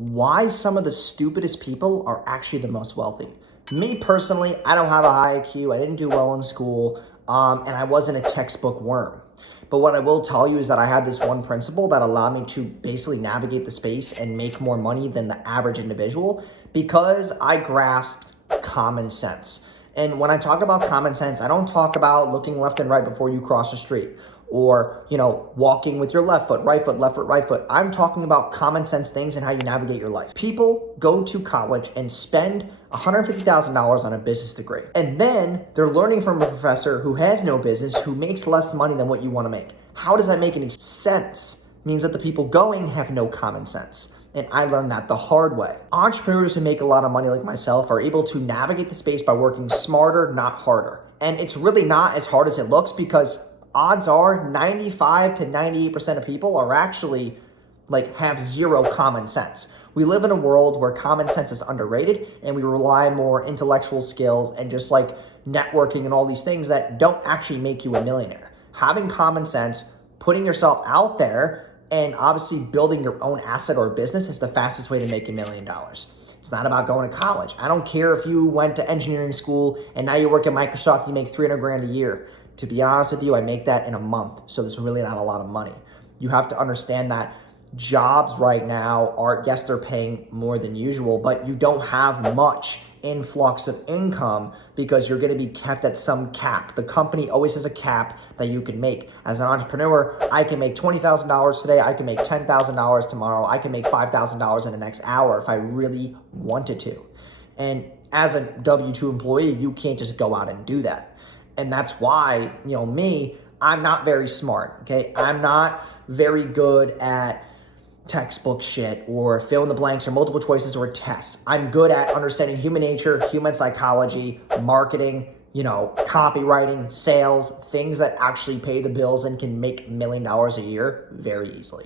Why some of the stupidest people are actually the most wealthy. Me personally, I don't have a high IQ. I didn't do well in school, and I wasn't a textbook worm. But what I will tell you is that I had this one principle that allowed me to basically navigate the space and make more money than the average individual because I grasped common sense. And when I talk about common sense, I don't talk about looking left and right before you cross the street or, walking with your left foot, left foot, right foot. I'm talking about common sense things and how you navigate your life. People go to college and spend $150,000 on a business degree. And then they're learning from a professor who has no business, who makes less money than what you want to make. How does that make any sense? It means that the people going have no common sense. And I learned that the hard way. Entrepreneurs who make a lot of money like myself are able to navigate the space by working smarter, not harder. And it's really not as hard as it looks because odds are 95 to 98% of people are actually have zero common sense. We live in a world where common sense is underrated and we rely more intellectual skills and just networking and all these things that don't actually make you a millionaire. Having common sense, putting yourself out there, and obviously building your own asset or business is the fastest way to make $1 million. It's not about going to college. I don't care if you went to engineering school and now you work at Microsoft, you make 300 grand a year. To be honest with you, I make that in a month. So there's really not a lot of money. You have to understand that jobs right now are, yes, they're paying more than usual, but you don't have much influx of income because you're going to be kept at some cap. The company always has a cap that you can make. As an entrepreneur, I can make $20,000 today. I can make $10,000 tomorrow. I can make $5,000 in the next hour if I really wanted to. And as a W-2 employee, you can't just go out and do that. And that's why, I'm not very smart, okay? I'm not very good at textbook shit or fill in the blanks or multiple choices or tests. I'm good at understanding human nature, human psychology, marketing, copywriting, sales, things that actually pay the bills and can make $1 million a year very easily.